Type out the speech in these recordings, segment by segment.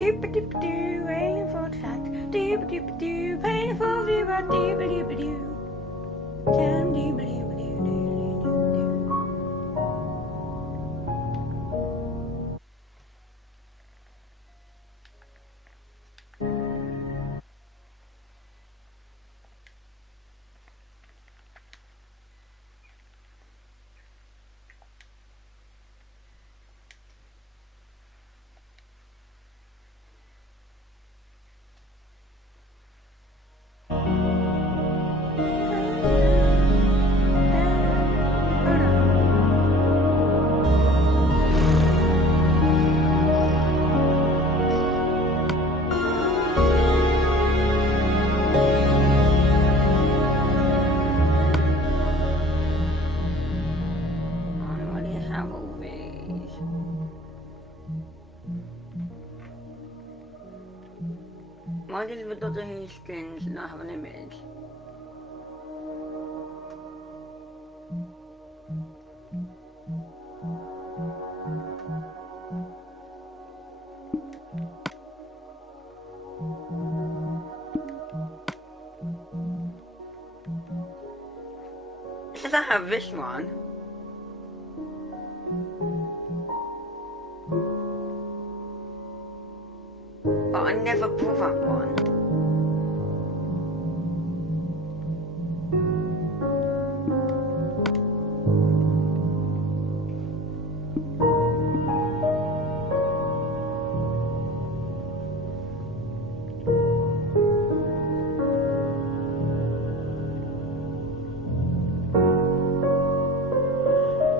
Doop-a-doop-a-doo, waiting for the fact. Doop-a-doop-a-doo, waiting for the about. Doop-a-doop-a-doo. Jam, doop-a-doo-ba-doo-doo-doo-doo-doo. Why does the Doctor Who skins not have an image? Does I have this one? But I never bought that one.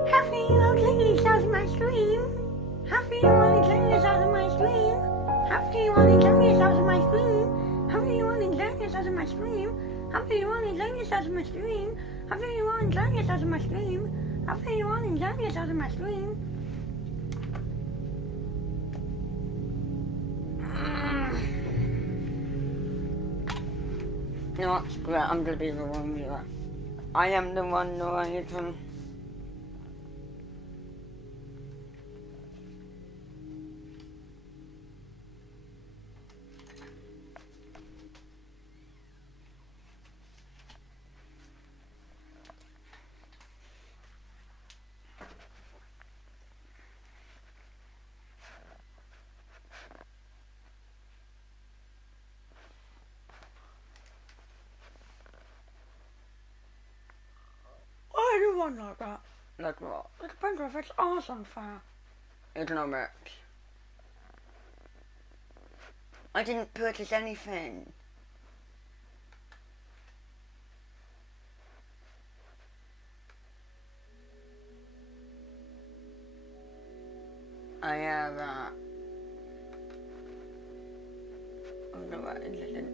Happy ladies out of my stream. Happy ladies out of my stream. Happy ladies out of my stream. Happy ladies out of my stream. Happy ladies out of my stream. Happy ladies out of my stream. Happy ladies out of my stream. No, that's great. I'm gonna be the one viewer. I am the one narrating. One like that. Like what? It depends if it's arse on fire. It's not much. I didn't purchase anything. I have oh no, what is it?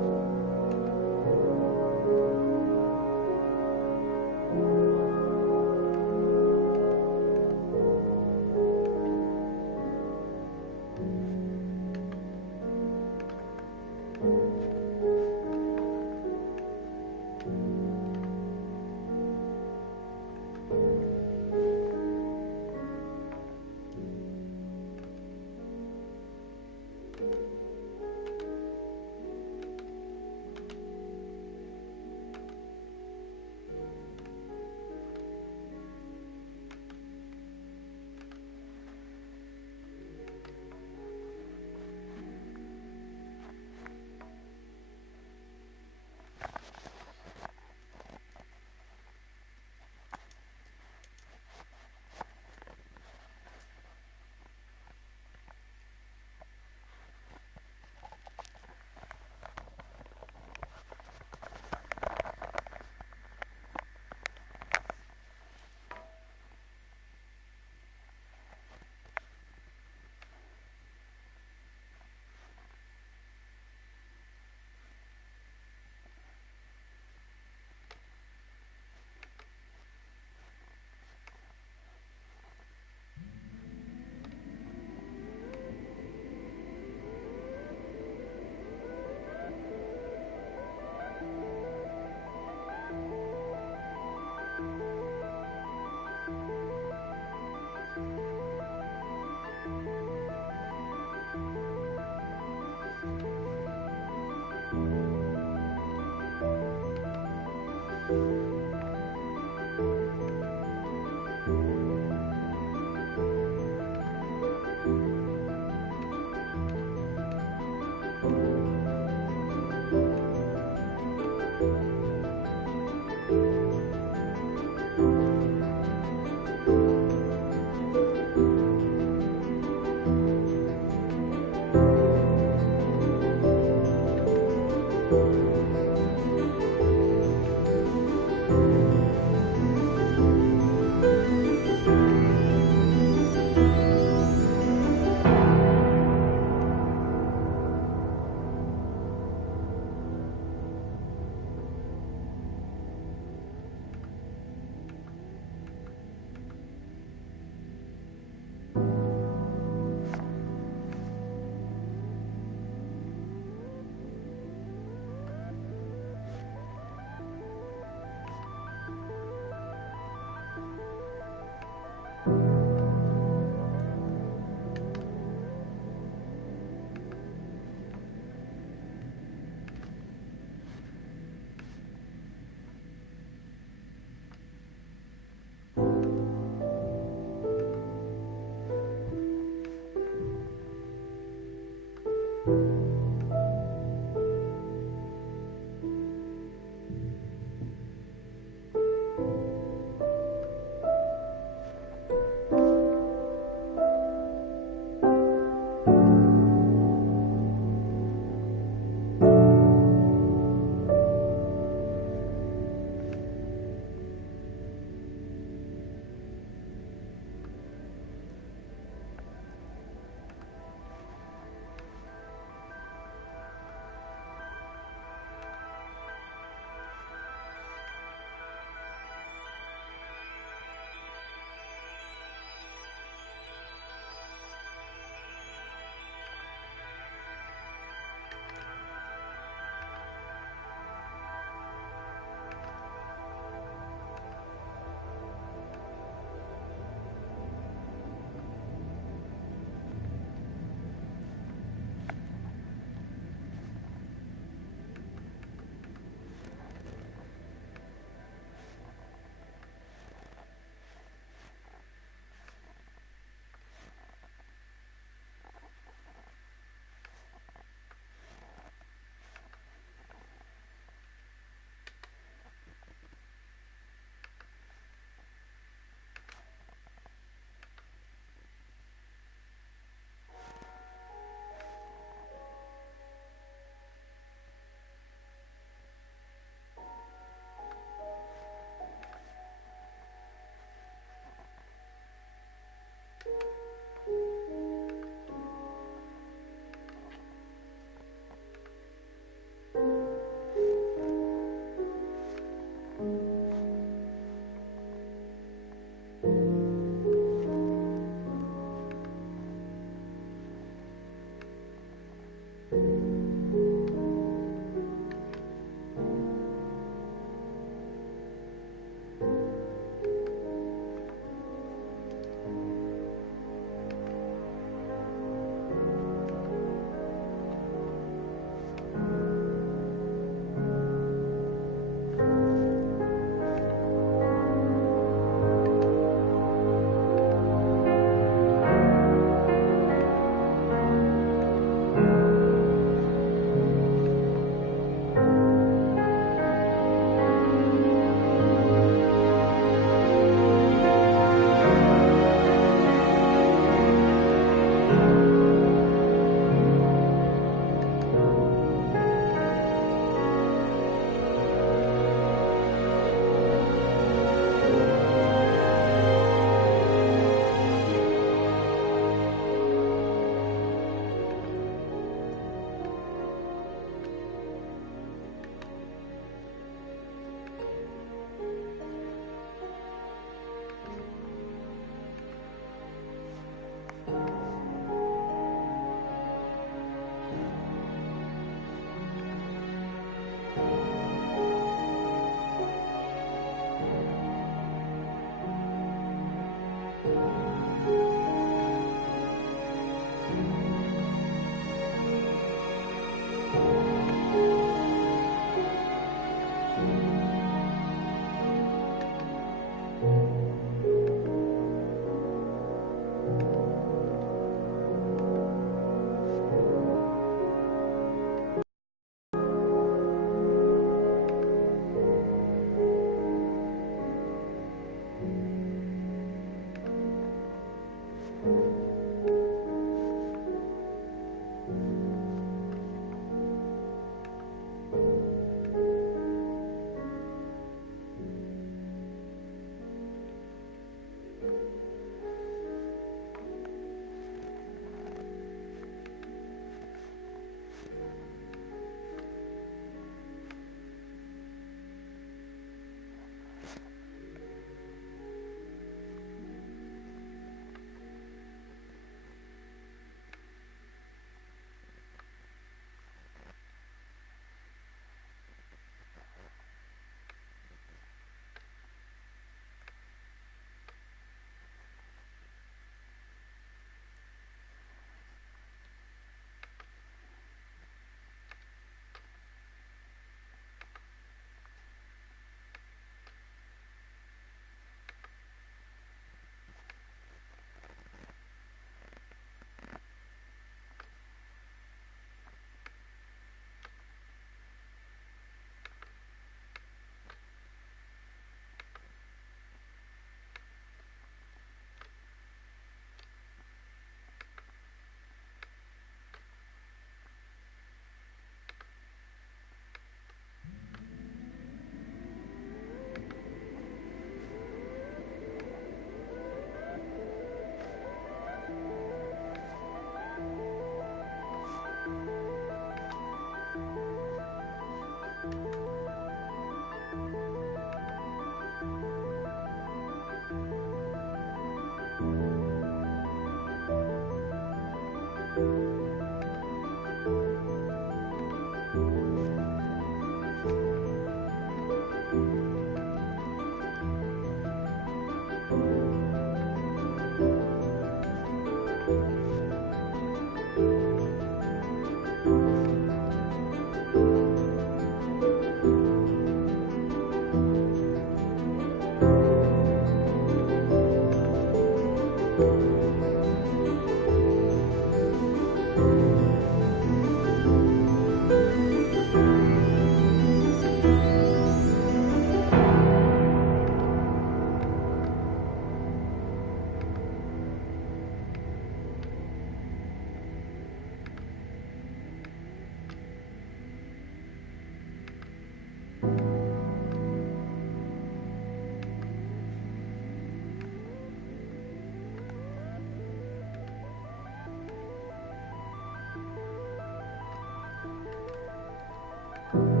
you.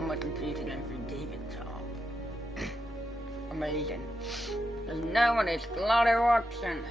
I'm gonna compete against David's all. Amazing. His name is Claudia Watson.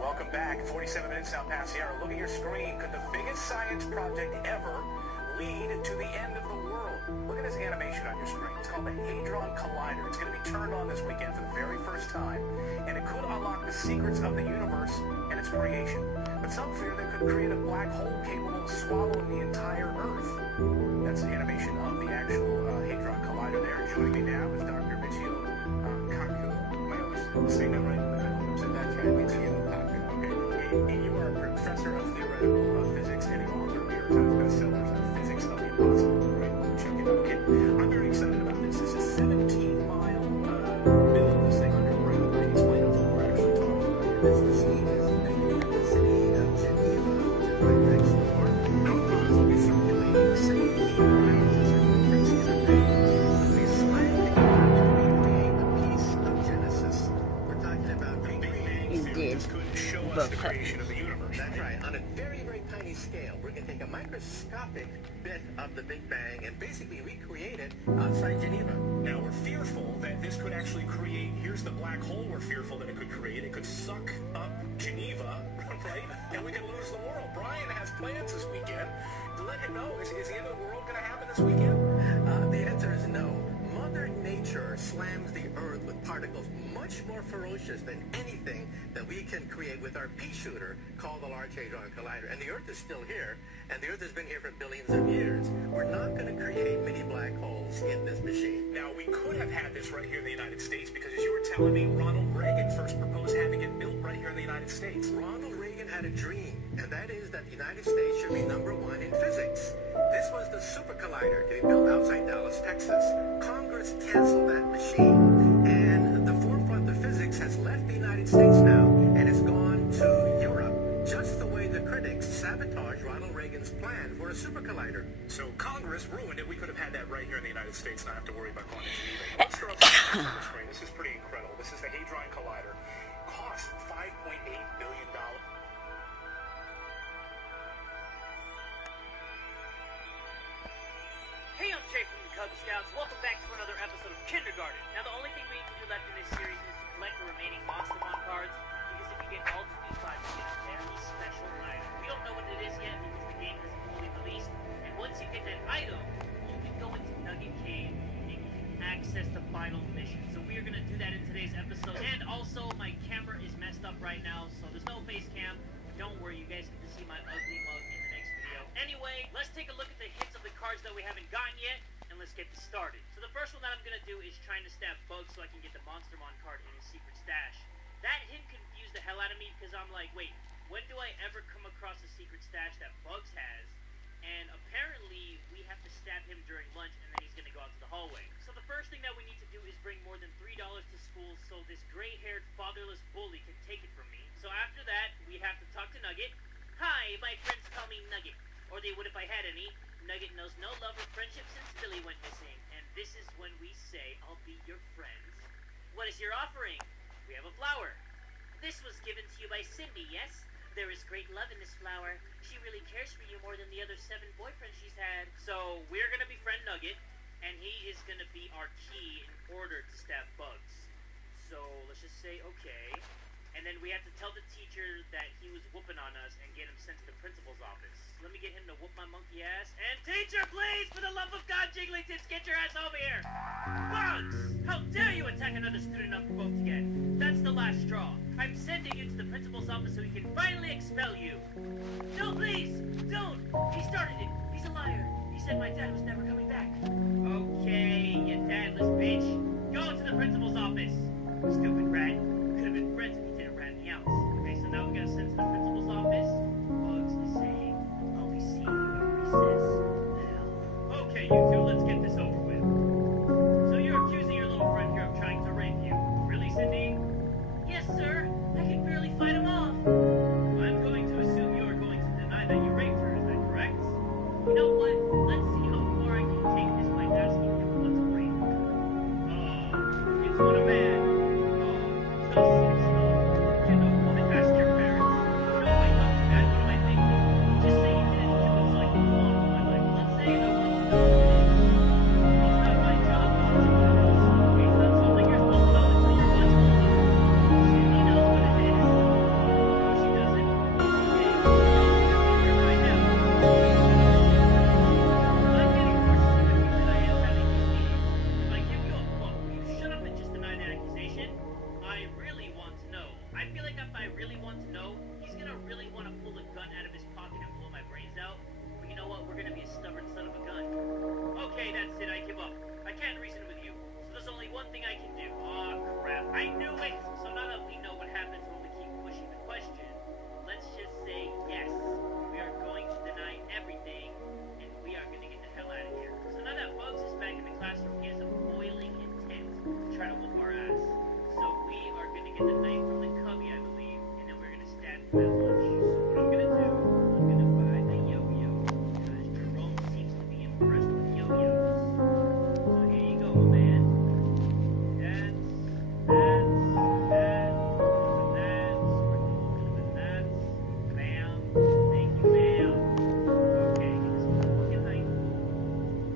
Welcome back. 47 minutes now past the hour. Look at your screen. Could the biggest science project ever lead to the end of the world? Look at this animation on your screen. It's called the Hadron Collider. It's going to be turned on this weekend for the very first time, and it could unlock the secrets of the universe and its creation. But some fear that it could create a black hole capable of swallowing the entire Earth. That's the animation of the actual Hadron Collider there. Joining me now is Dr. Michio Kaku. Am I always saying that right? That's right, Michio. You are a professor of theoretical physics and an author of New York Times bestsellers of Physics of the Impossible. Right? Check it out. Okay. I'm very excited about this. This is a 17-mile build, this thing underground. Can you explain what we're actually talking about here? This machine is connected to the city of Geneva, which is right next door. Electrons will be circulating 17 miles in circumference in a ring. They slam together to recreate a piece of Genesis. We're talking about the Big Bang Theory. This could show us the creation of the universe. That's right. On a very, very tiny scale, we're going to take a microscopic bit of the Big Bang and basically recreate it outside Geneva. Now, we're fearful that this could actually create, here's the black hole we're fearful that it could create. It could suck up Geneva, right? And we could lose the world. Brian has plans this weekend to let him know. Is the end of the world going to happen this weekend? The answer is no. Mother Nature slams the Earth with particles much more ferocious than anything that we can create with our pea shooter called the Large Hadron Collider. And the Earth is still here, and the Earth has been here for billions of years. We're not going to create mini black holes in this machine. Now, we could have had this right here in the United States because, as you were telling me, Ronald Reagan first proposed having it built right here in the United States. Ronald Reagan had a dream, and that is that the United States should be #1 in physics. This was the super collider to be built outside Dallas, Texas. Congress canceled that machine, and the forefront of physics has left the United States now, and it's gone to Europe, just the way the critics sabotaged Ronald Reagan's plan for a super collider. So Congress ruined it. We could have had that right here in the United States, not have to worry about going to Geneva. Let's throw up some on the screen. This is pretty incredible. This is the Hadron Collider. Cost $5.8 billion. Hey, I'm Jay from the Cub Scouts. Welcome back to another episode of Kindergarten. Now, the only thing we can do left in this series is to collect the remaining Monstermon cards, because if you get all 25, you get a very special item. We don't know what it is yet because the game isn't fully released, and once you get that item, you can go into Nugget Cave and you can access the final mission. So we are going to do that in today's episode. And also, my camera is messed up right now, so there's no face cam. Don't worry, you guys get to see my ugly mug in the next video. Anyway, let's take a look at the hits of the cards that we haven't gotten yet, and let's get this started. So the first one that I'm going to do is trying to stab Bugs so I can get the Monstermon card in his secret stash. That hint confused the hell out of me because I'm like, wait, when do I ever come across a secret stash that Bugs has? And apparently we have to stab him during lunch and then he's going to go out to the hallway. So the first thing that we need to do is bring more than $3 to school so this gray-haired fatherless bully can take it from me. So after that, we have to talk to Nugget. Hi, my friends call me Nugget. Or they would if I had any. Nugget knows no love or friendship since Billy went missing. And this is when we say, I'll be your friends. What is your offering? We have a flower. This was given to you by Cindy, yes? There is great love in this flower. She really cares for you more than the other 7 boyfriends she's had. So we're gonna befriend Nugget, and he is gonna be our key in order to stab Bugs. So let's just say okay. And then we have to tell the teacher that he was whooping on us and get him sent to the principal's office. Let me get him to whoop my monkey ass. And teacher, please, for the love of God, Jigglytits, get your ass over here! Bugs! How dare you attack another student unprovoked again? That's the last straw. I'm sending you to the principal's office so he can finally expel you. No, please! Don't! He started it. He's a liar. He said my dad was never coming back. Okay, you dadless bitch. Go to the principal's office. Stupid rat. Could have been friends if he didn't rat me out. Okay, so now we gotta send to the principal's office. Bugs is saying, I'll be seeing you at recess. Hell. Okay, you two, let's get this over with. So you're accusing your little friend here of trying to rape you. Really, Cindy? Yes, sir. I can barely fight him off. I'm going to assume you're going to deny that you raped her, is that correct? You know what? Let's see how far I can take this by asking him what's rape. It's when a man, does some stuff. You know what? Ask your parents. No, wait, not too bad. What am I thinking? Just say he didn't do it so I can go on with my life. Let's say I want to know what it is. It's not my job to know what it is. Okay, it's not something you're supposed to know until you're much older. Cindy knows what it is. No, she doesn't. Okay, so you're here right now. I'm getting more specific than I am having these meetings. If I give you a book, will you shut up and just deny that accusation? I really want to know. I feel like if I really want to know, he's gonna really want to pull a gun out of his pocket and blow my brains out. But you know what? We're gonna be a stubborn son of a gun. Okay, that's it. I give up. I can't reason with you. So there's only one thing I can do. Aw, crap. I knew it! So now that we know what happens when we keep pushing the question, let's just say yes. We are going to deny everything, and we are gonna get the hell out of here. So now that Bugs is back in the classroom, he has a boiling intent to try to whoop our ass. So we are gonna get the knife from the cubby, I believe, and then we're gonna stab him at lunch. So what I'm gonna do, I'm gonna buy the yo-yo, because Jerome seems to be impressed with yo-yos. So here you go, my man. That's, bam. Thank you, ma'am. Okay, get this fucking knife.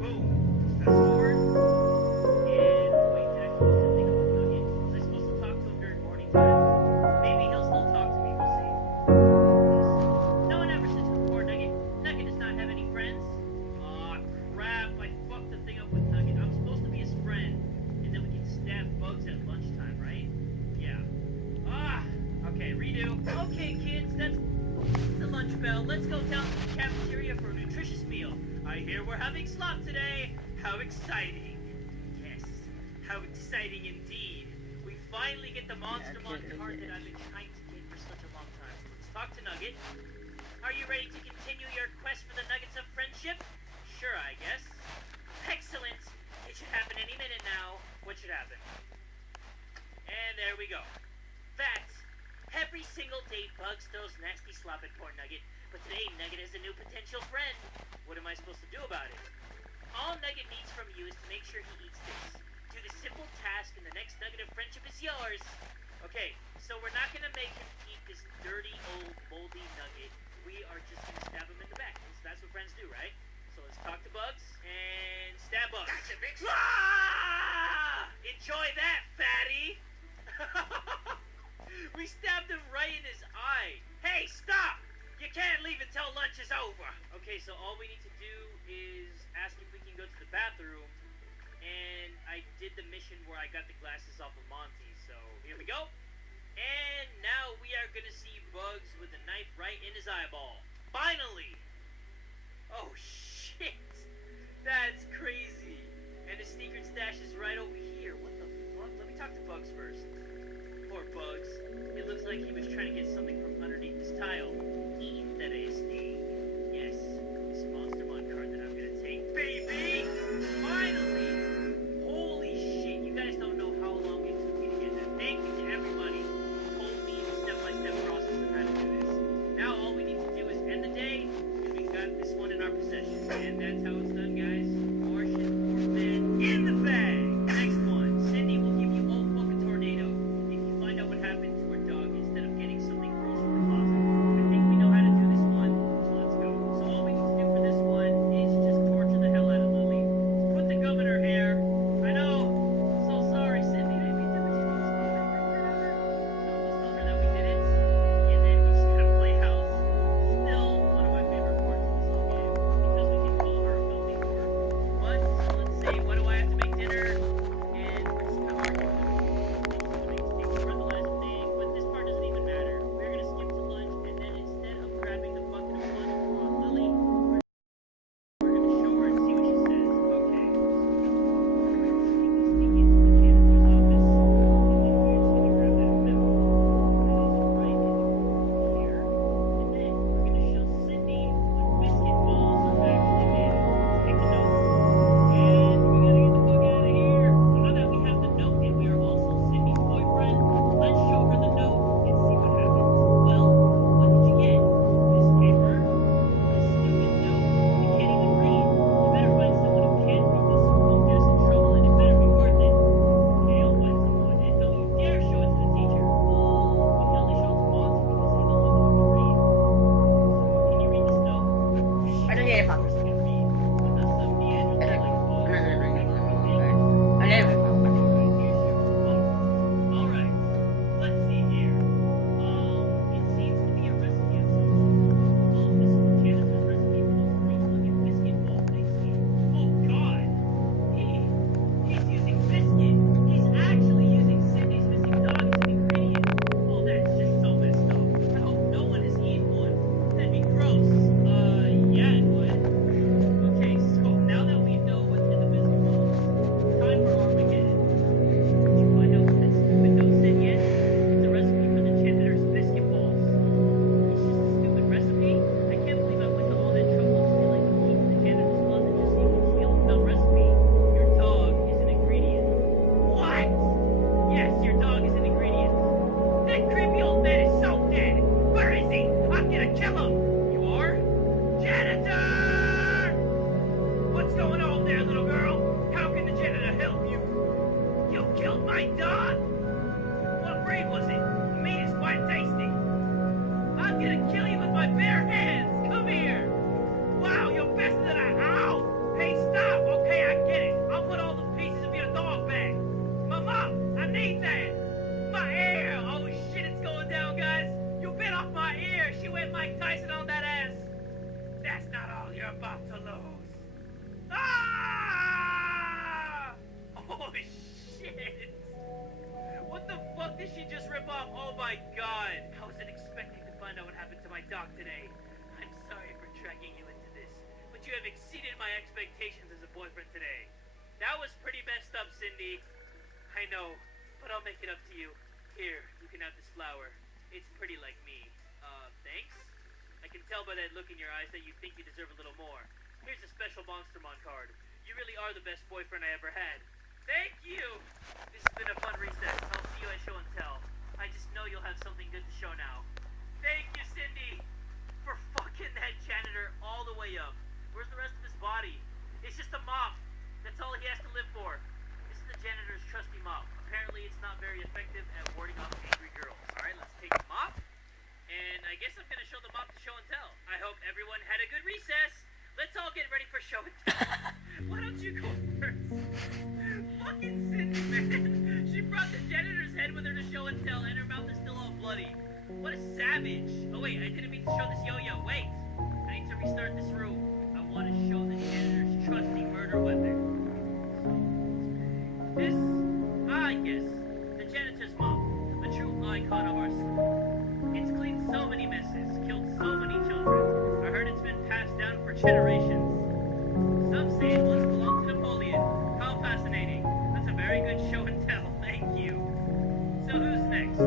Boom. Fast forward. And wait, actually, I think I'm with Nugget. Was I supposed to talk to him during morning time? Maybe he'll still talk to me. We'll see. No one ever sits with poor Nugget. Nugget does not have any friends. Aw, crap. I fucked the thing up with Nugget. I'm supposed to be his friend. And then we can stab Bugs at lunchtime, right? Yeah. Okay, redo. Okay, kids, that's the lunch bell. Let's go down to the cafeteria for a nutritious meal. I hear we're having slop today. How exciting. Yes, how exciting indeed. We finally get the Monster Mon card that I've been trying to get for such a long time. So let's talk to Nugget. Are you ready to continue your quest for the nuggets of friendship? Sure, I guess. Excellent. It should happen any minute now. What should happen? And there we go. That. Every single day, Bugs throws nasty slop at poor Nugget, but today Nugget is a new potential friend. What am I supposed to do about it? All Nugget needs from you is to make sure he eats this. Do the simple task, and the next nugget of friendship is yours. Okay, so we're not gonna make him eat this dirty, old, moldy nugget. We are just gonna stab him in the back. That's what friends do, right? So let's talk to Bugs, and stab Bugs. Gotcha, bitch. Ah! Enjoy that, fatty! We stabbed him right in his eye. Hey, stop! You can't leave until lunch is over. Okay, so all we need to do is ask if we can go to the bathroom. And I did the mission where I got the glasses off of Monty, so here we go. And now we are gonna see Bugs with a knife right in his eyeball. Finally! Oh, shit! That's crazy. And the secret stash is right over here. What the fuck? Let me talk to Bugs first. Poor Bugs. It looks like he was trying to get something from underneath this tile. Interesting. Yes, this Monstermon card that I'm gonna take. Baby! Finally! Holy shit, you guys don't know how long it took me to get that. Thank you to everybody who told me the step-by-step process of how to do this. Now all we need to do is end the day, and we've got this one in our possession. And that's how it's done, guys. Martian Orphan in the bag! Next one, Cindy will give you all fucking tornado if you find out what happened to her dog instead of getting something gross from the closet. I think we know how to do this one, so let's go. So all we need to do for this one is just torture the hell out of Lily. Put the gum in her hair. I know. So sorry, Cindy. Maybe we should just go over her. So let's tell her that we did it, and then we just gotta play house. Still one of my favorite parts of this whole game because we can call her a filthy whore. But let's say, what do I have to make dinner? And we're just gonna argue with her. Make steak for the last thing, but this part doesn't even matter. We're gonna skip to lunch, and then instead of grabbing the bucket of lunch from Lily, we're gonna show her and see what she says. Okay. Sneak into the janitor's office, and then we're just gonna grab that memo. That is right in here. And then we're gonna show Cindy what biscuit balls are actually made of. Take the notes. And we gotta get the fuck out of here. So now that we have the note and we are also Cindy's boyfriend, let's show her the note and see what happens. Well, what did you get? This paper? This stupid note? You can't even read. You better find someone who can read this who won't get us in trouble, and it better be worth it. Okay, I'll find someone. And don't you dare show it to the teacher. Well, we can only show it to Monty because he's the only one who can read. So, can you read this note? I don't get it, Papa. Can read. But that's the Neanderthal like balls. Alright, let's see here. It seems to be a recipe of some sort. Oh, this is the janitor's recipe for those gross-looking biscuit balls they see. Oh god! He's using biscuit! He's actually using Cindy's missing dog as an ingredient! Oh, that's just so messed up. I hope no one has eaten one. That'd be gross. Yeah, it would. Okay, so now that we know what's in the biscuit balls, time for Armageddon. Did you find out what that stupid note said yet? It's a recipe for the janitor's biscuit balls. It's just a stupid recipe? I can't believe I went to all that trouble to steal like the key to the janitor's closet just so you can steal the dumb recipe. Your dog is an ingredient. What? Yes, your dog is an ingredient. That creepy old man is so dead. Where is he? I'm gonna kill him. You are? Janitor! What's going on there, little girl? How can the janitor help you? You killed my dog? What breed was it? The meat is quite tasty. I'm gonna kill you with my bare hands. Come here. Wow, you're faster than I. Ow! Hey, stop. Okay, I get it. I'll put all the pieces of your dog back. Mama, I need that. My ear. Oh shit, it's going down, guys. You bit off my ear. She went Mike Tyson on that ass. That's not all you're about to lose. Ah! Oh shit! What the fuck did she just rip off? Oh my god! I wasn't expecting to find out what happened to my dog today. I'm sorry for dragging you into this, but you have exceeded my expectations as a boyfriend today. That was pretty messed up, Cindy. I know, but I'll make it up to you. Here, you can have this flower. It's pretty like me. Thanks? I can tell by that look in your eyes that you think you deserve a little more. Here's a special Monstermon card. You really are the best boyfriend I ever had. Thank you! This has been a fun recess. I'll see you at show and tell. I just know you'll have something good to show now. Thank you, Cindy! For fucking that janitor all the way up. Where's the rest of his body? It's just a mop. That's all he has to live for. This is the janitor's trusty mop. Apparently it's not very effective at warding off angry girls. Alright, let's take the mop. And I guess I'm gonna show the mop to show and tell. I hope everyone had a good recess. Let's all get ready for show and tell. Why don't you go first? Fucking Cindy, man. She brought the janitor's head with her to show and tell, and her mouth is still all bloody. What a savage. Oh wait, I didn't mean to show this yo-yo. Wait. I need to restart this room. I want to show the janitor's trusty murder weapon. This, I guess, the janitor's mop. A true icon of our school. It's cleaned so many messes, killed so many children. I heard it's been passed down for generations. Some say it once belonged to Napoleon. How fascinating. That's a very good show and tell. Thank you. So who's next?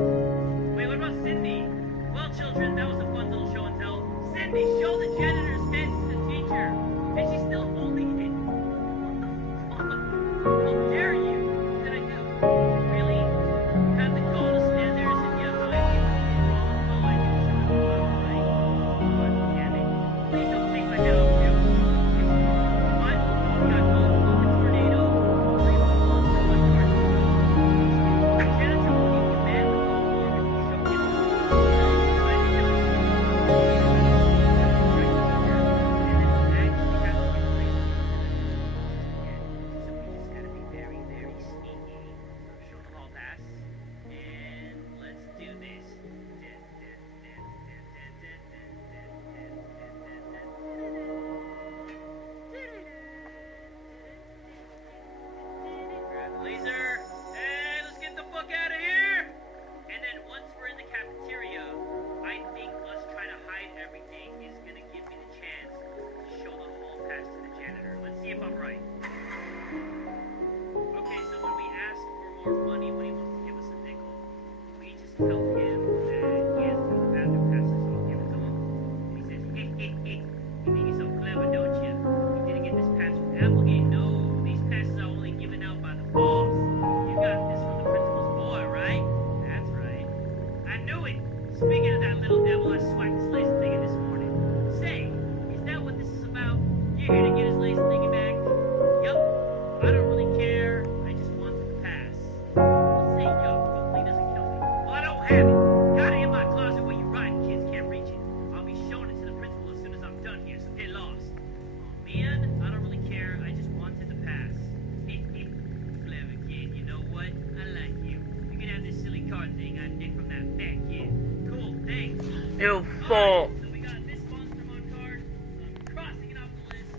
Ew, full. So we got this Monstermon card. I'm crossing it off the list.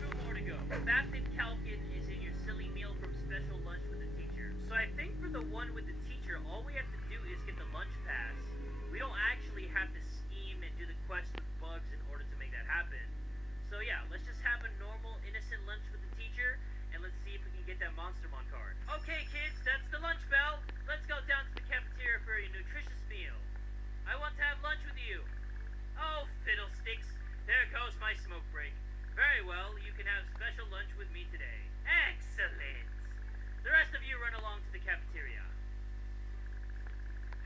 2 more to go. Baptin Calkin is in your silly meal from Special Lunch with the Teacher. So I think for the one with the teacher, all we have to do is get the lunch pass. We don't actually have to scheme and do the quest with bugs in order to make that happen. So yeah, let's just have a normal, innocent lunch with the teacher, and let's see if we can get that Monstermon card. Okay, kids, that's the lunch bell. Let's go down to the cafeteria for a nutritious meal. I want to have lunch with you. Oh, fiddlesticks. There goes my smoke break. Very well, you can have special lunch with me today. Excellent. The rest of you run along to the cafeteria.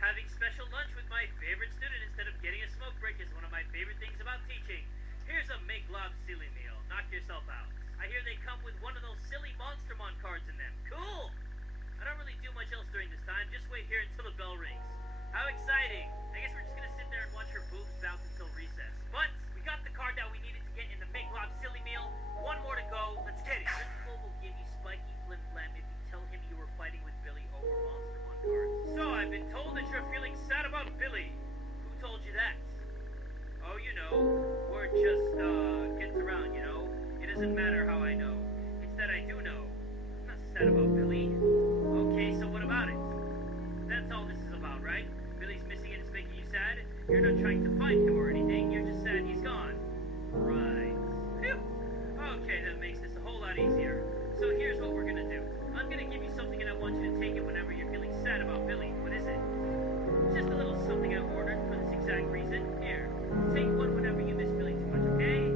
Having special lunch with my favorite student instead of getting a smoke break is one of my favorite things about teaching. Here's a Make Love Silly Meal. Knock yourself out. I hear they come with one of those silly Monstermon cards in them. Cool! I don't really do much else during this time. Just wait here until the bell rings. How exciting! I guess we're just gonna sit there and watch her boobs bounce until recess. But we got the card that we needed to get in the Make Love Silly Meal. 1 more to go. Let's get it. Principal will give you spiky flim flam if you tell him you were fighting with Billy over Monstermon cards. So I've been told that you're feeling sad about Billy. Who told you that? Oh, you know, word just gets around, you know. It doesn't matter how I know. It's that I do know. I'm not sad about Billy. Okay, so what about it? That's all this is about, right? Billy's missing and it's making you sad. You're not trying to find him or anything. You're just sad he's gone. Right. Phew. Okay, that makes this a whole lot easier. So here's what we're gonna do. I'm gonna give you something and I want you to take it whenever you're feeling sad about Billy. What is it? Just a little something I ordered for this exact reason. Here. Take one whenever you miss Billy too much, okay?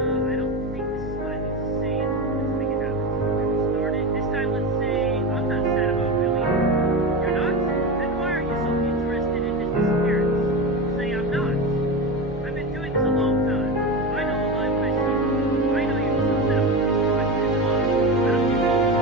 I don't think this is what I need to say. Let's make it happen. We started. This time, let's say, I'm not sad about Billy. You're not? Then why are you so interested in his disappearance? Say I'm not. I've been doing this a long time. I know a lie when I see you. I know you're so upset about this question is mine. I don't give a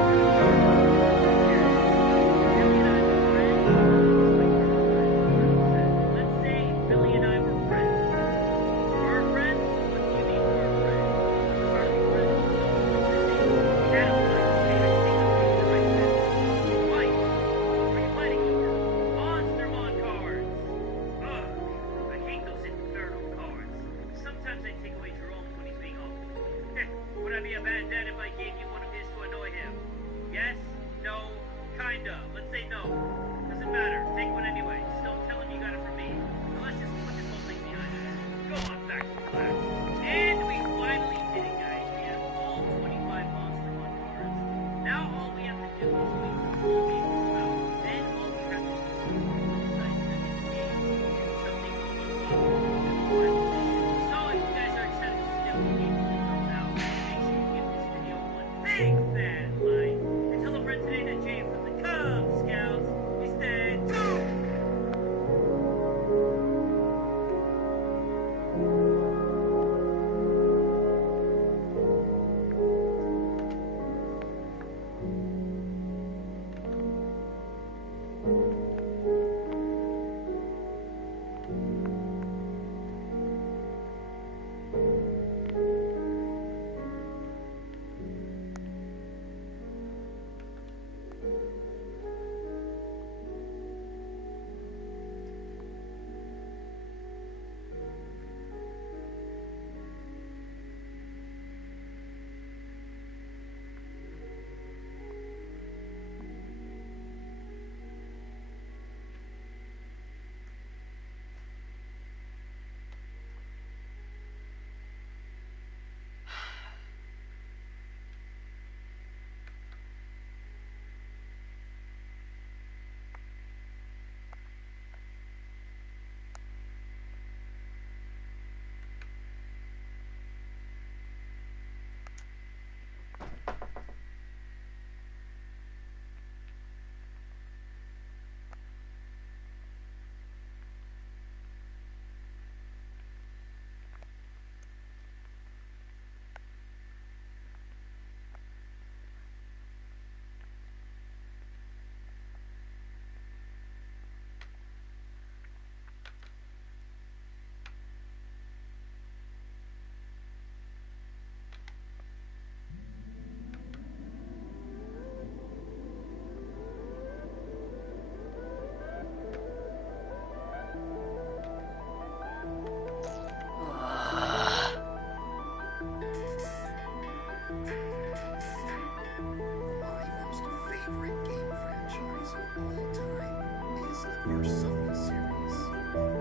Persona series.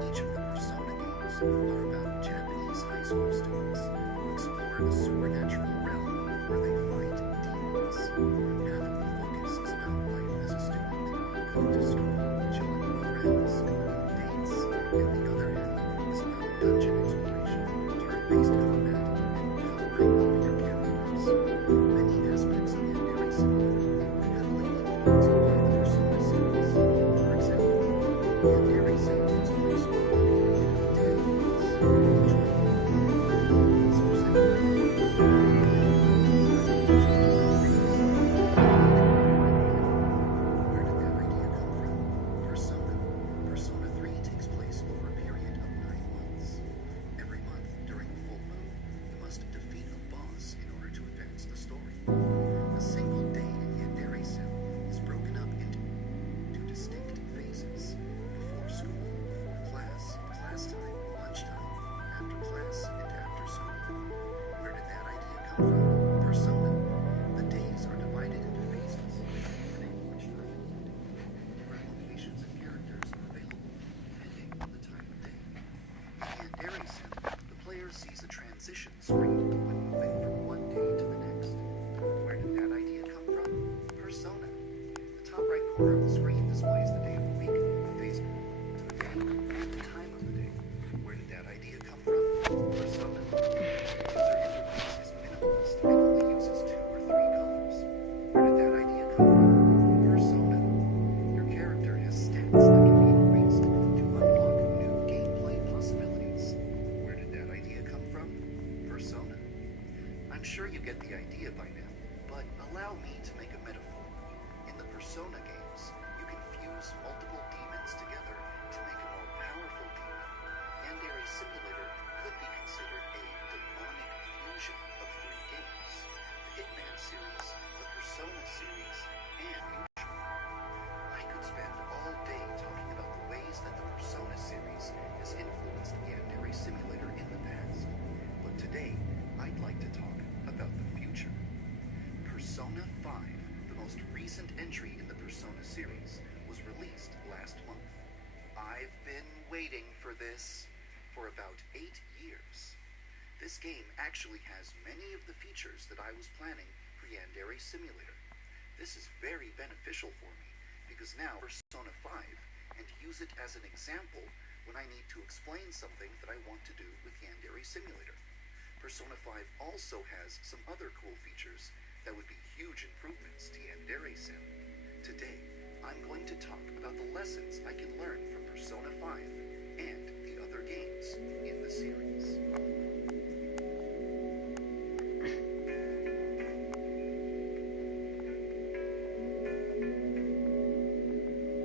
Each of the Persona games are about Japanese high school students who explore a supernatural realm where they fight demons. Half of the focus is about life as a student, going to school, chilling with friends, going on dates, and the other half is about dungeon exploration, turn-based combat, and powering up your characters. Many aspects of Yandere Simulator are heavily influenced by the Persona series. For example, Yandere Sim takes place over a period of 10 months. Each week, is presented. Where did that idea come from? Persona. Persona 3 takes place over a period of 9 months. Every month, during a full moon, you must defeat a boss in order to advance the story. A single day in Yandere Sim is broken up into distinct phases. Before school, before class, class time, lunchtime, after class, and after school. Where did that idea come from? Persona. The days are divided into phases, depending on which time of the day. Different locations and characters are available, depending on the time of day. In Yandere Sim, the player sees a transition screen when moving from one day to the next. Where did that idea come from? Persona. The top right corner of the screen displays the day of the week, phase to the day, and the time of the day. Where did that idea come from? Persona. The user interface is minimalist and only uses 2 or 3 colors. Where did that idea come from? Persona. Your character has stats that can be increased to unlock new gameplay possibilities. Where did that idea come from? Persona. I'm sure you get the idea by now, but allow me to make a metaphor. In the Persona games, you can fuse multiple demons together to make a more powerful demon. Yandere Simulator could be considered a demonic fusion of 3 games: the Hitman series, the Persona series, and Usual. I could spend all day talking about the ways that the Persona series has influenced Yandere Simulator in the past, but today I'd like to talk about the future. Persona 5, the most recent entry in the Persona series, was released last month. I've been waiting for this for about 8 years. This game actually has many of the features that I was planning for Yandere Simulator. This is very beneficial for me because now Persona 5 and use it as an example when I need to explain something that I want to do with Yandere Simulator. Persona 5 also has some other cool features that would be huge improvements to Yandere Sim. Today, I'm going to talk about the lessons I can learn from Persona 5 and the other games in the series.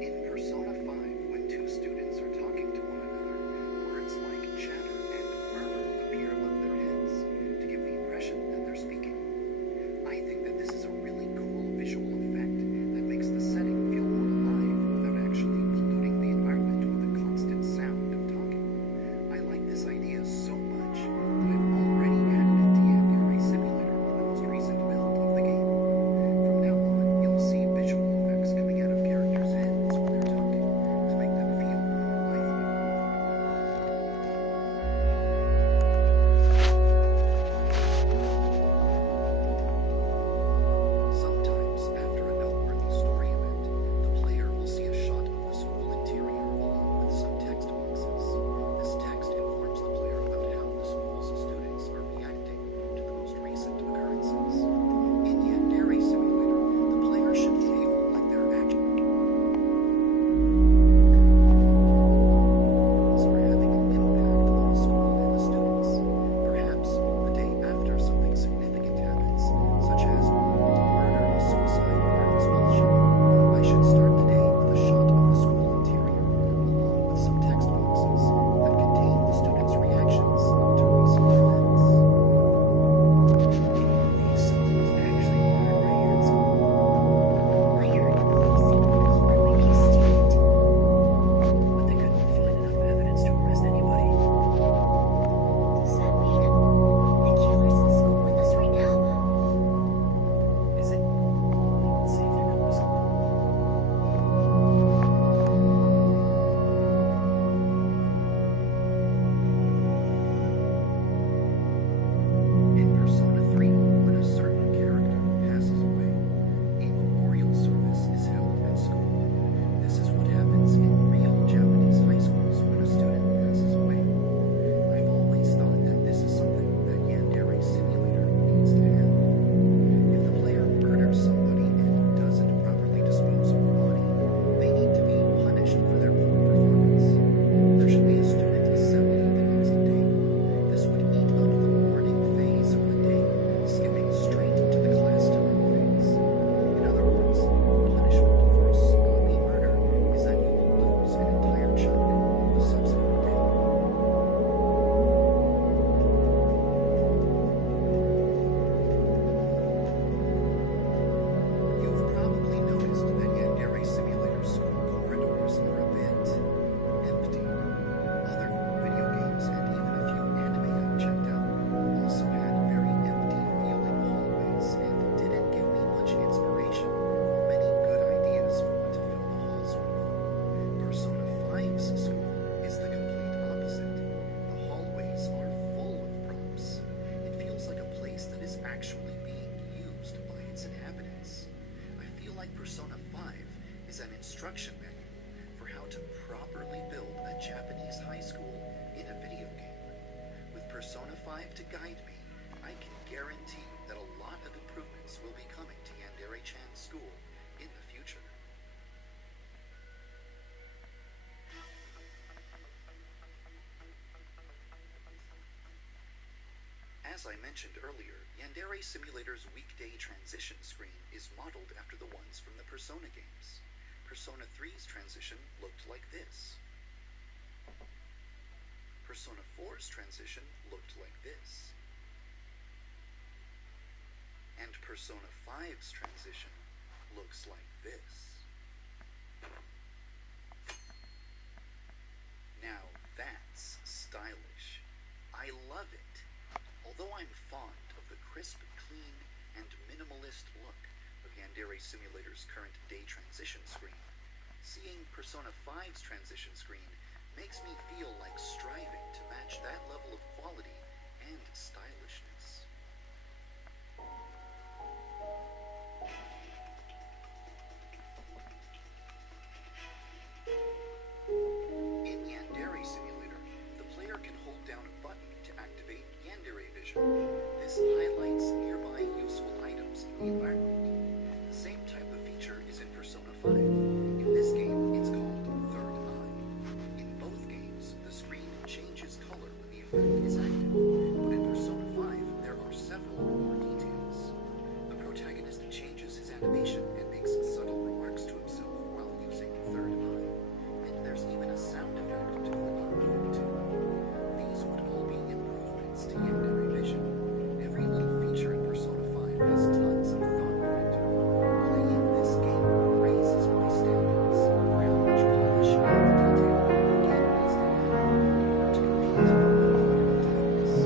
In Persona 5, when 2 students are talking to one another, words like chatter and murmur appear above their heads to give the impression that they're speaking. I think that this is a really cool visual effect that makes the setting feel more alive without actually polluting the environment with a constant sound of talking. I like this idea so much Persona 5 is an instruction manual for how to properly build a Japanese high school in a video game. With Persona 5 to guide me, I can guarantee that a lot of improvements will be coming to Yandere-chan's school in the future. As I mentioned earlier, Yandere Simulator's weekday transition screen is modeled after the ones from the Persona games. Persona 3's transition looked like this. Persona 4's transition looked like this. And Persona 5's transition looks like this. Now that's stylish. I love it. Although I'm fond of the crisp, clean, and minimalist look of Yandere Simulator's current day transition screen, seeing Persona 5's transition screen makes me feel like striving to match that level of quality and stylishness. In Yandere Simulator, the player can hold down a button to activate Yandere Vision. This highlights nearby useful items in the environment. The same type of feature is in Persona 5. In this game, it's called Third Eye. In both games, the screen changes color when the effect is active, but in Persona 5, there are several more details. The protagonist changes his animation and makes subtle remarks to himself while using Third Eye, and there's even a sound effect to click on quick too. These would all be improvements to Yandere Vision. Every little feature in Persona 5 has tons of thought put into it. Playing this game raises my standards for how much polish and detail the game needs to have in order to compete with modern times.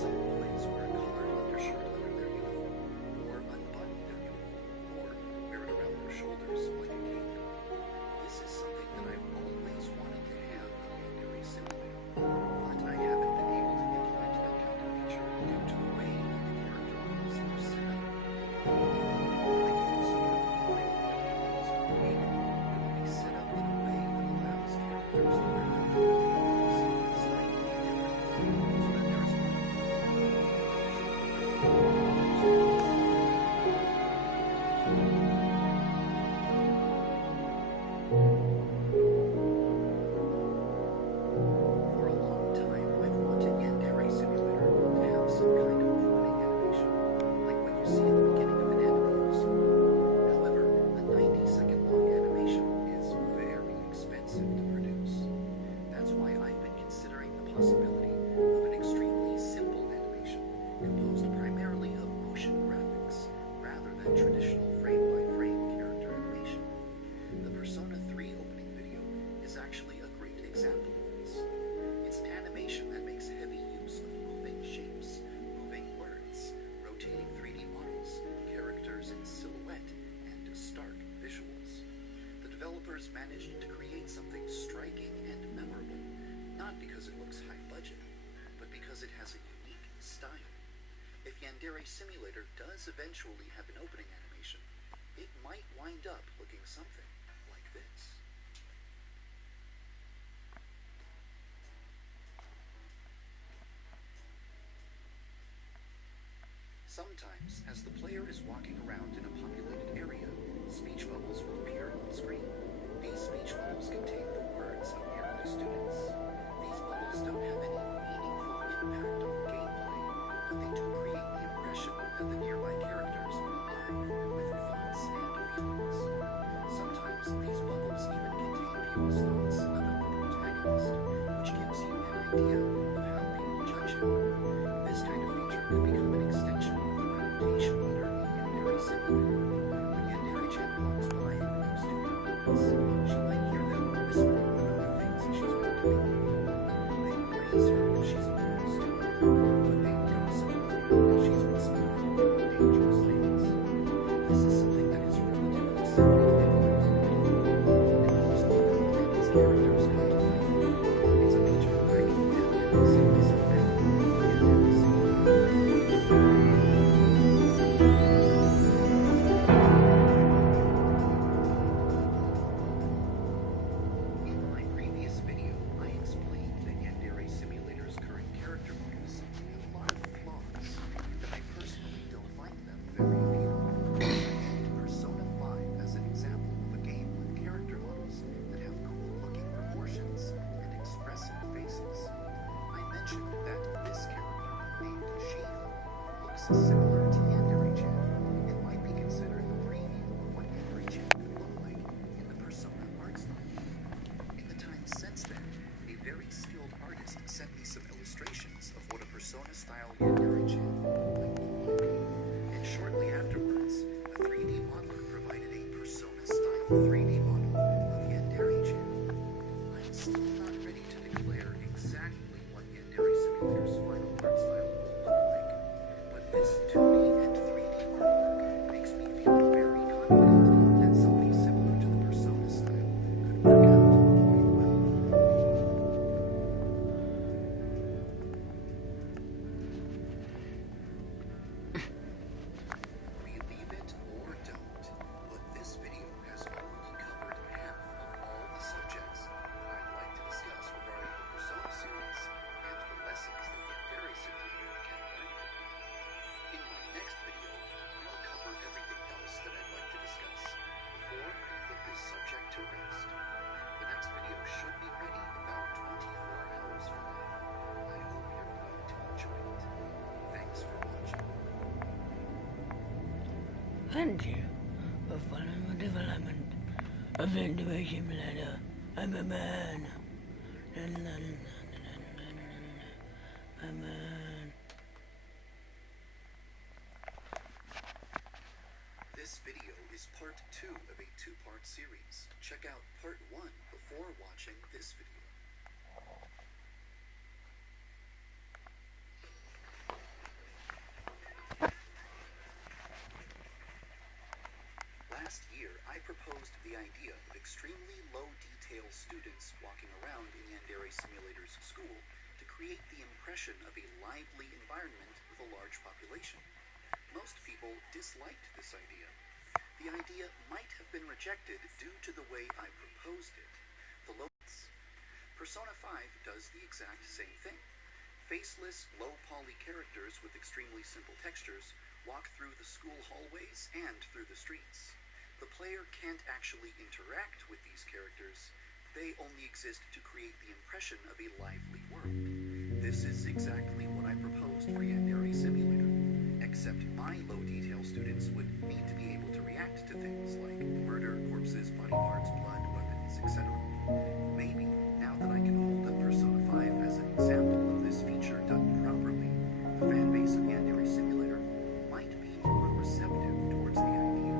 Some boys wear a collared undershirt under their uniform, or unbutton their uniform, or wear it around their shoulders like a cape. This is something that I've always wanted to have in Yandere Simulator, but I haven't been able to implement that kind of feature due to the way that the character models are set up. In the games, the way that models are created, they will be set up in a way that allows characters to wear their uniforms slightly differently, so that there is one For a long time, I've wanted Yandere Simulator to have some kind of opening animation, like what you see at the beginning of an anime episode. However, a 90-second long animation is very expensive to produce. That's why I've been considering the possibility of an extremely simple animation, composed primarily of motion graphics, rather than traditional frame-by-frame character animation. The Persona 3 opening video is actually a great example of this. It's an animation that makes heavy use of moving shapes, moving words, rotating 3D models, characters in silhouette, and stark visuals. The developers managed to create something striking and memorable, not because it looks high budget, but because it has a unique style. If Yandere Simulator does eventually have an opening animation, it might wind up looking something like this. Sometimes, as the player is walking around in a populated area, speech bubbles will appear on screen. These speech bubbles contain the words of nearby students. These bubbles don't have any meaningful impact on gameplay, but they do create the impression that the nearby characters are alive with thoughts and feelings. Sometimes these bubbles even contain people's thoughts about the protagonist, which gives you an idea of how people judge him. This kind of feature could become an extension of the reputation meter in Yandere Simulator. When Yandere-chan walks by and leaves student comments, she might characters come to life. It's a feature that I can definitely see myself having in Yandere Simulator. In my previous video, I explained that Yandere Simulator's current character models have a lot of flaws, that I personally don't find them very appealing. Persona 5 as an example of a game with character models that have cool-looking proportions and expressive faces. I mentioned that this character, named Shiho, looks similar to Yandere-chan and might be considered a preview of what Yandere-chan could look like in the Persona art style. In the time since then, a very skilled artist sent me some illustrations of what a Persona-style Yandere-chan might look like. And shortly afterwards, a 3D modeler provided a Persona-style 3D model of Yandere-chan. I'm still not ready to declare exactly what Yandere Simulator's final art style will look like, but this 2D and 3D artwork makes me feel very confident that something similar to the Persona style could work out quite well. Believe it or don't, but this video has only covered half of all the subjects that I'd like to discuss regarding the Persona series and the lessons that Yandere Simulator can learn from it. In my next video, I'll cover everything else that I'd like to discuss before I put this subject to rest. The next video should be ready about 24 hours from now. I hope you're going to enjoy it. Thanks for watching. Thank you for following the development of Yandere Simulator. I'm a man. A man. This video is part 2 of a 2-part series. Check out part 1 before watching this video. Last year, I proposed the idea of extremely low-detail students walking around in Yandere Simulator's school to create the impression of a lively environment with a large population. Most people disliked this idea. The idea might have been rejected due to the way I proposed it. The Persona 5 does the exact same thing. Faceless, low-poly characters with extremely simple textures walk through the school hallways and through the streets. The player can't actually interact with these characters. They only exist to create the impression of a lively world. This is exactly what I proposed for Yandere Simulator, except my low-detail students would need to be able to react to things like murder, corpses, body parts, blood, weapons, etc. Maybe, now that I can hold up Persona 5 as an example of this feature done properly, the fanbase of Yandere Simulator might be more receptive towards the idea.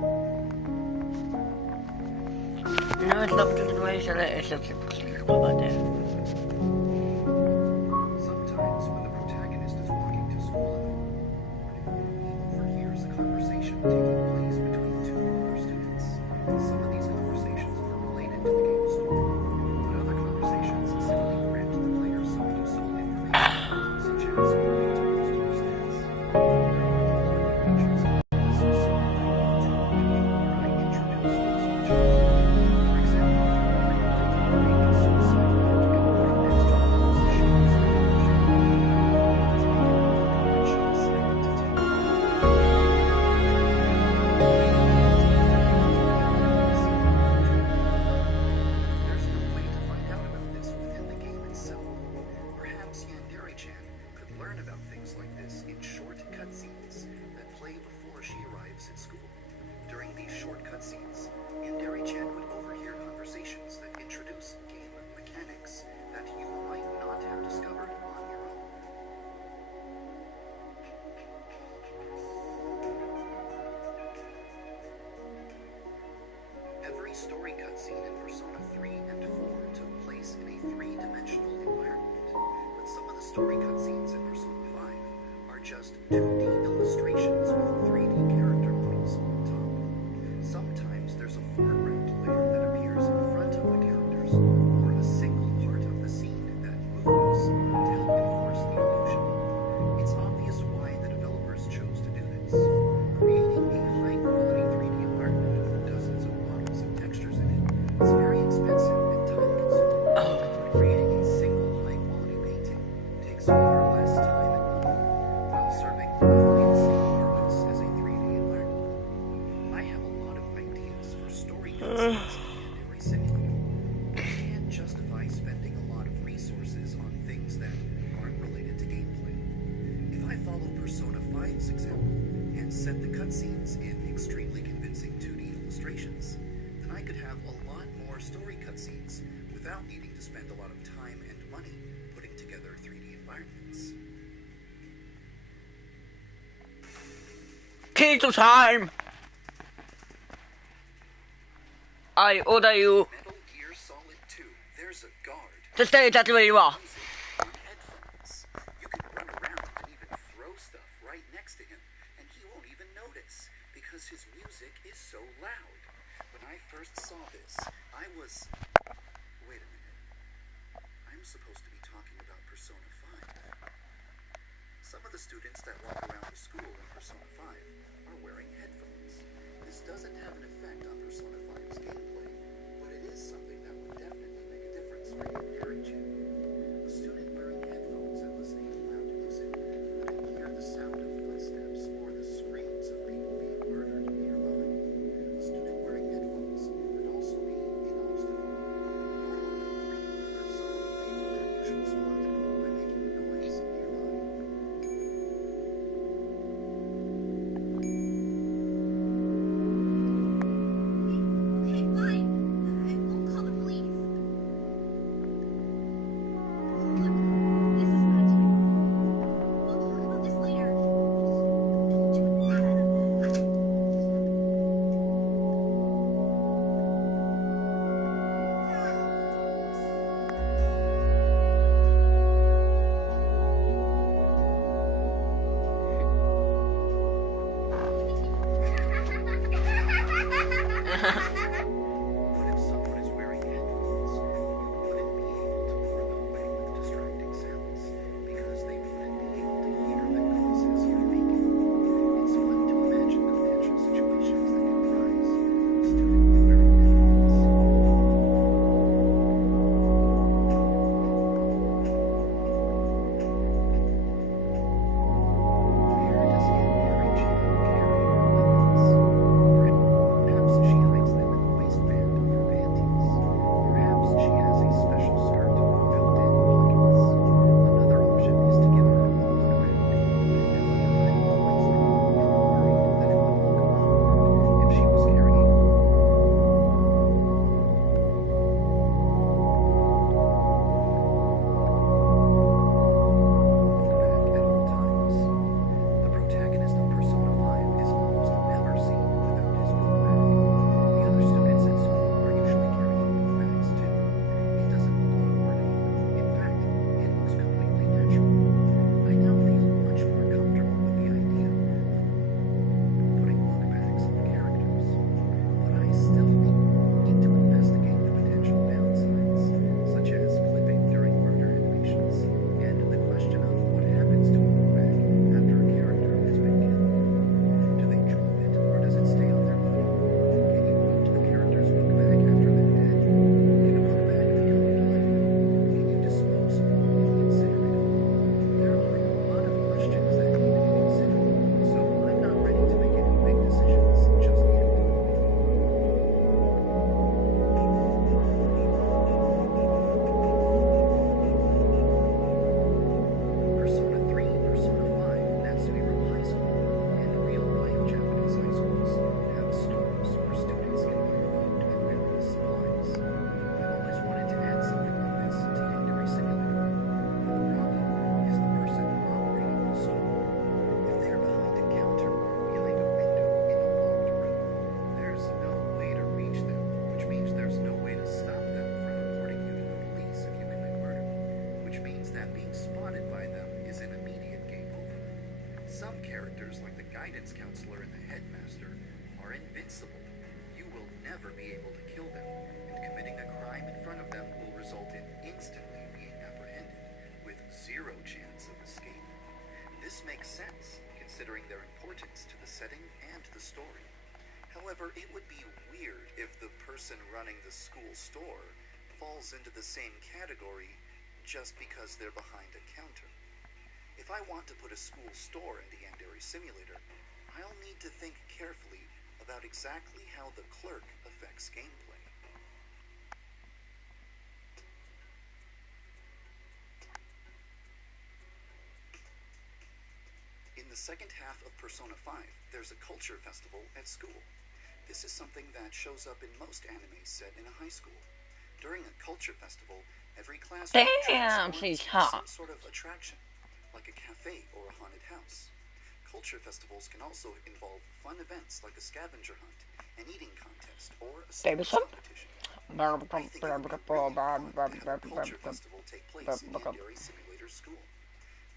No, it's up to the way so that it's about that. Sometimes when the protagonist is walking to school alone, he overhears a conversation taking place between 2 other students. Some of these conversations are related to the game's story, but other conversations simply grant the player some useful information, such as a way to boost your stats. There are important features of this scene where I introduce these features. For example, I can take a break in suicide and right next to one is a shooting There's no way to find out about this within the game itself. Perhaps Yandere-chan could learn about things like this in short cutscenes that play before she arrives at school. During these short cutscenes, Yandere-chan would overhear conversations that introduce game mechanics that you might not have discovered on your own. Every story cutscene in Persona 3 and 4 took place in a 3-dimensional environment, but some of the story cutscenes in Persona 5 are just 2D illustrations with 3D character models on top. Sometimes there's a foreground layer that appears in front of the characters, or set the cutscenes in extremely convincing 2D illustrations, then I could have a lot more story cutscenes without needing to spend a lot of time and money putting together 3D environments. Pizza time! I order you Metal Gear Solid 2, there's a guard. to stay exactly where you are. Music on headphones. You can run around and even throw stuff right next to him, and he won't even notice, because his music is so loud. When I first saw this, I was... Wait a minute. I'm supposed to be talking about Persona 5. Some of the students that walk around the school in Persona 5 are wearing headphones. This doesn't have an effect on Persona 5's gameplay, but it is something that would definitely make a difference for you, Narration. A student wearing headphones and listening to loud music couldn't hear the sound of footsteps or the screams of people being murdered nearby. A student wearing headphones could also be an obstacle. Normally, reading murders someone away from their usual spot by making noise nearby. Okay, fine. I won't call the police. Look, this is my time. We'll talk about this later. But if someone is wearing headphones, you wouldn't be able to lure them away with distracting sounds, because they wouldn't be able to hear the noises you're making. It's fun to imagine the potential situations that could arise from a student wearing headphones. Where does narration carry her weapons? Perhaps she hides them in the waistband of her panties. Perhaps she has a special skirt with built-in pockets. Another option is to give her a look back. However, I'm always worried that it would look awkward if she was carrying back at all times. The protagonist of Persona 5 is almost never seen without his book bag. The other students at school are usually carrying book bags too. It doesn't look awkward at all. In fact, it looks completely natural. I now feel much more comfortable with the idea of putting book bags on characters. But I still need to investigate the potential downsides, such as clipping during murder animations, and the question of what happens to a book bag after a character has been killed. Do they drop it, or does it stay on their body? Can you loot a character's book bag after they're dead? Can a book bag become blood? Can you dispose of them and incinerate them? There are a lot of questions that need to be considered, so I'm not ready to make any big decisions just yet. Persona 3, Persona 5, Natsuhiro High School, and real-life Japanese high schools have stores where students can buy food and various supplies. I've always wanted to add something like this to Yandere Simulator. The problem is the person operating the store. If they're behind a counter or behind a window in a locked room, there's no way to reach them, which means there's no way to stop them from reporting you to the police if you commit murder, which means that being spotted by them is an immediate game over. Some characters, like the guidance counselor and the headmaster, are invincible. You will never be able to kill them, and committing a crime in front of them will result in instantly being apprehended, with zero chance of escape. This makes sense, considering their importance to the setting and the story. However, it would be weird if the person running the school store falls into the same category just because they're behind a counter. If I want to put a school store in the Yandere Simulator, I'll need to think carefully about exactly how the clerk affects gameplay. In the second half of Persona 5, there's a culture festival at school. This is something that shows up in most animes set in a high school. During a culture festival, every class Damn, transforms she's into hot. some sort of attraction, like a cafe or a haunted house. Culture festivals can also involve fun events like a scavenger hunt, an eating contest, or a sports competition. I think it would be really fun to have a culture festival take place in Yandere Simulator School.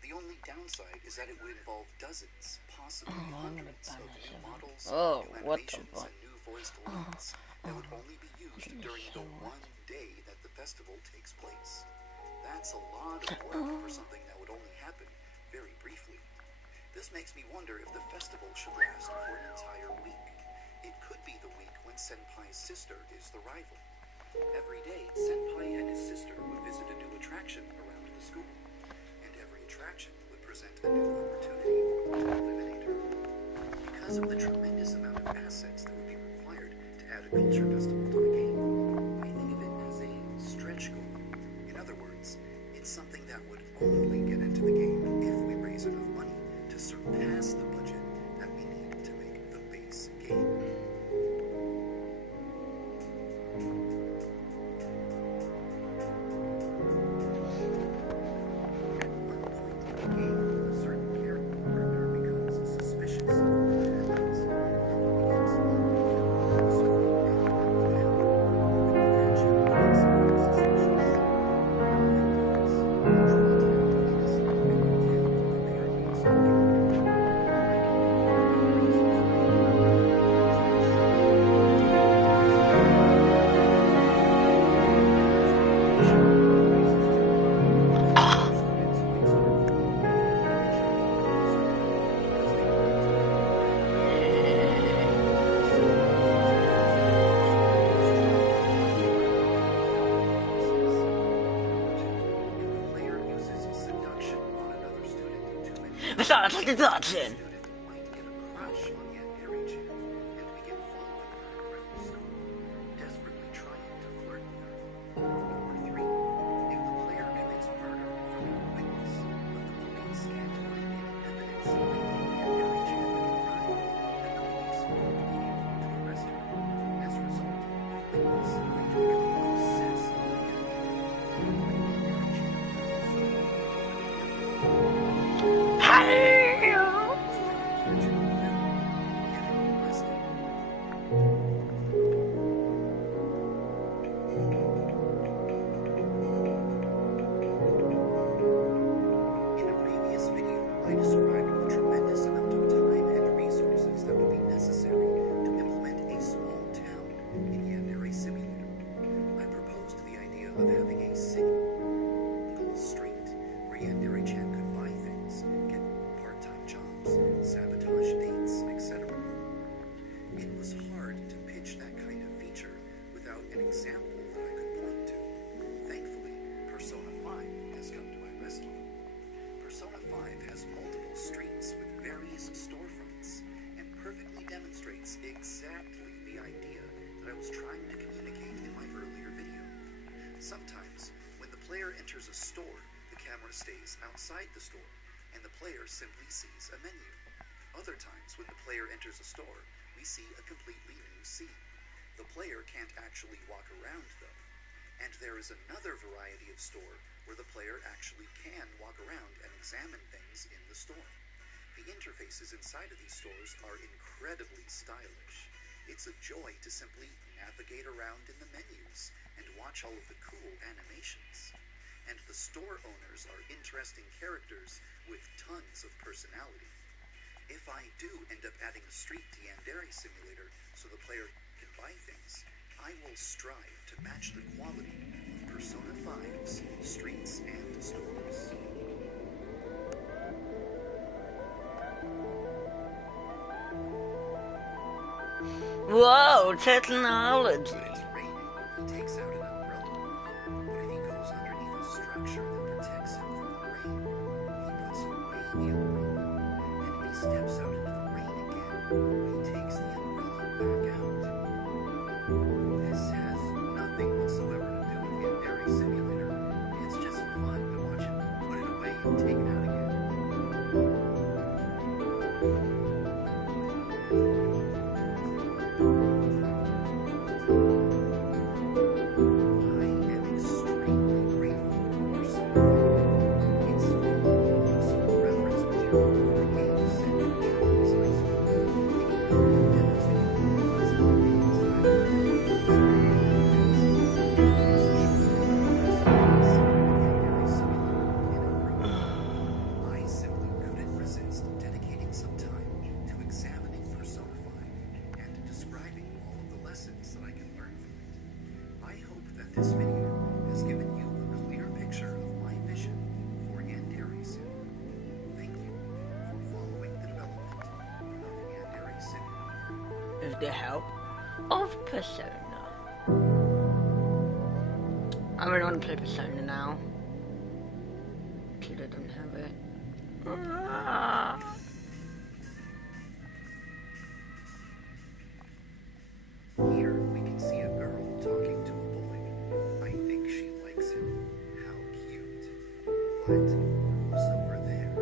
The only downside is that it would involve dozens, possibly hundreds of new models, new animations, and new voiced lines that would only be used during the one day that the festival takes place. That's a lot of work for something that would only happen very briefly. This makes me wonder if the festival should last for an entire week. It could be the week when Senpai's sister is the rival. Every day, Senpai and his sister would visit a new attraction around the school. Attraction would present a new opportunity to eliminate her. Because of the tremendous amount of assets that would be required to add a culture festival to the game, I think of it as a stretch goal. In other words, it's something that would only get into the game if we raise enough money to surpass the budget that we need to make the base game. Seduction. Might get a crush on Yandere-chan and begin following her around the school, desperately trying to flirt with her. Or 3. If the player commits murder in front of a witness, but the police can't find any evidence linking Yandere-chan with the crime, then the police won't be able to arrest her. As a result, the witness might become obsessed with Yandere, and when Yandere-chan knows, in a previous video, I described the tremendous amount of time and resources that would be necessary to implement a small town in Yandere Simulator. I proposed the idea of having a single street where Yandere-chan could buy things, get part-time jobs, sabotage dates, etc. It was hard to pitch that kind of feature without an example that I could point to. Thankfully, Persona 5 has come to my rescue. Persona 5 has multiple streets with various storefronts and perfectly demonstrates exactly the idea that I was trying to communicate in my earlier video. Sometimes, when the player enters a store, the camera stays outside the store, and the player simply sees a menu. Other times, when the player enters a store, we see a completely new scene. The player can't actually walk around, though. And there is another variety of store where the player actually can walk around and examine things in the store. The interfaces inside of these stores are incredibly stylish. It's a joy to simply navigate around in the menus and watch all of the cool animations. And the store owners are interesting characters with tons of personality. If I do end up adding a street to Yandere Simulator so the player can buy things, I will strive to match the quality of Persona 5's streets and stores. Whoa, technology. When it's raining, he takes out an umbrella, but if he goes underneath a structure that protects him from the rain, he puts away the umbrella, and if he steps out into the rain again, he takes the umbrella back out. This has nothing whatsoever to do with Yandere Simulator. It's just fun to watch him put it away and take it out again. the help of Persona. I really want to play Persona now. Actually, I don't have it. Here we can see a girl talking to a boy. I think she likes him. How cute. But who's over there?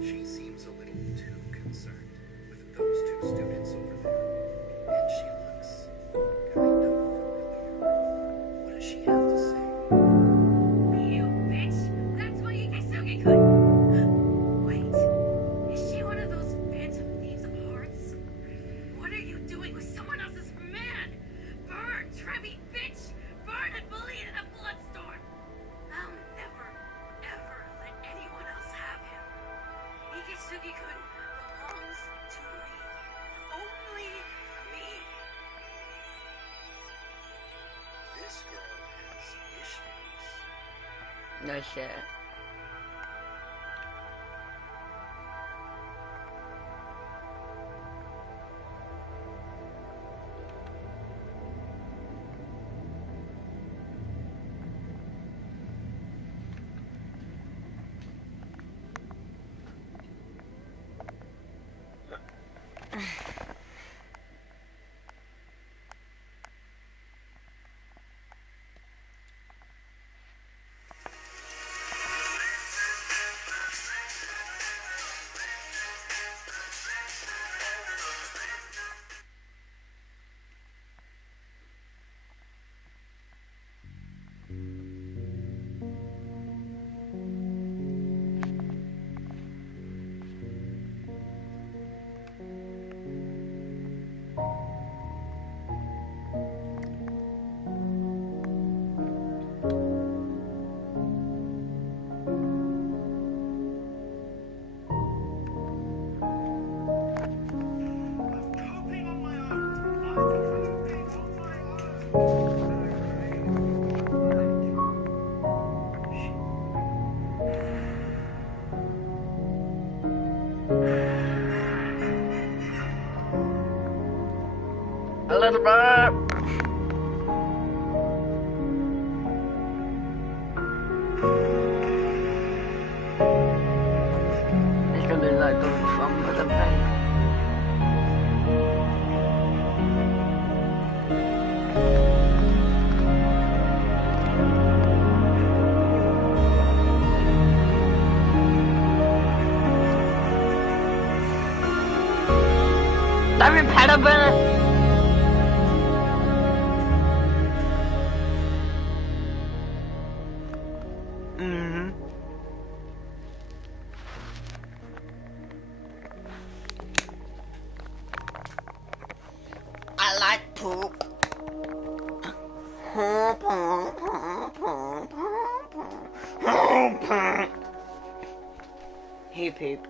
She seems a little too concerned with those two students over there. And she looks kind of familiar. What does she have to say? You bitch! That's why you get so good. Wait, is she one of those phantom thieves of hearts? What are you doing with someone else's man? Burn, Trevi, bitch! Burn and bleed in a bloodstorm! I'll never, ever let anyone else have him. Ikisugi-kun belongs to me. Only me. This girl has issues. No shit. A little bit. It's gonna be like the from the pain. I'm impediment. I like poop. He poop.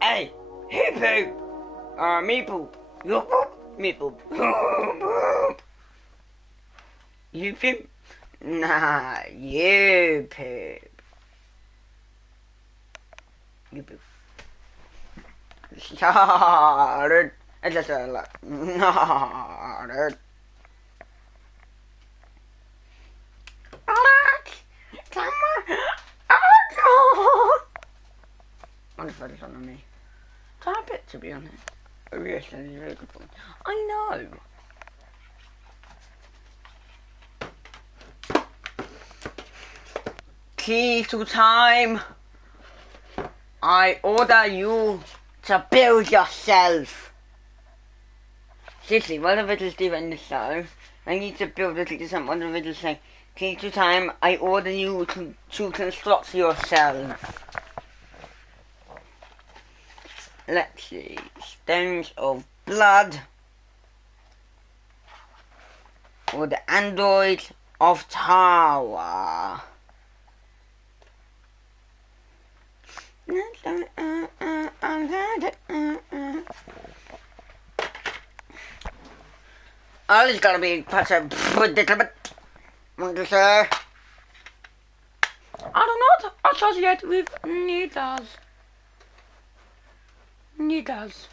Hey, he poop. Me poop. You poop. Me poop. You poop. Nah, you poop. You poop. Started. It's just a lot. Started. Come on. I wonder if it's on me. Type it, to be honest. Oh yes, that is a really good one. I know. Key to time. I order you to build yourself. Seriously, one of the videos do in the show. I need to build a click to some one of the videos saying, key to time, I order you to construct yourself. Let's see. Stones of blood. Or the android of Tower. Oh, it's gonna be such a predicament. What do you say? I do not associate with needles. Needles.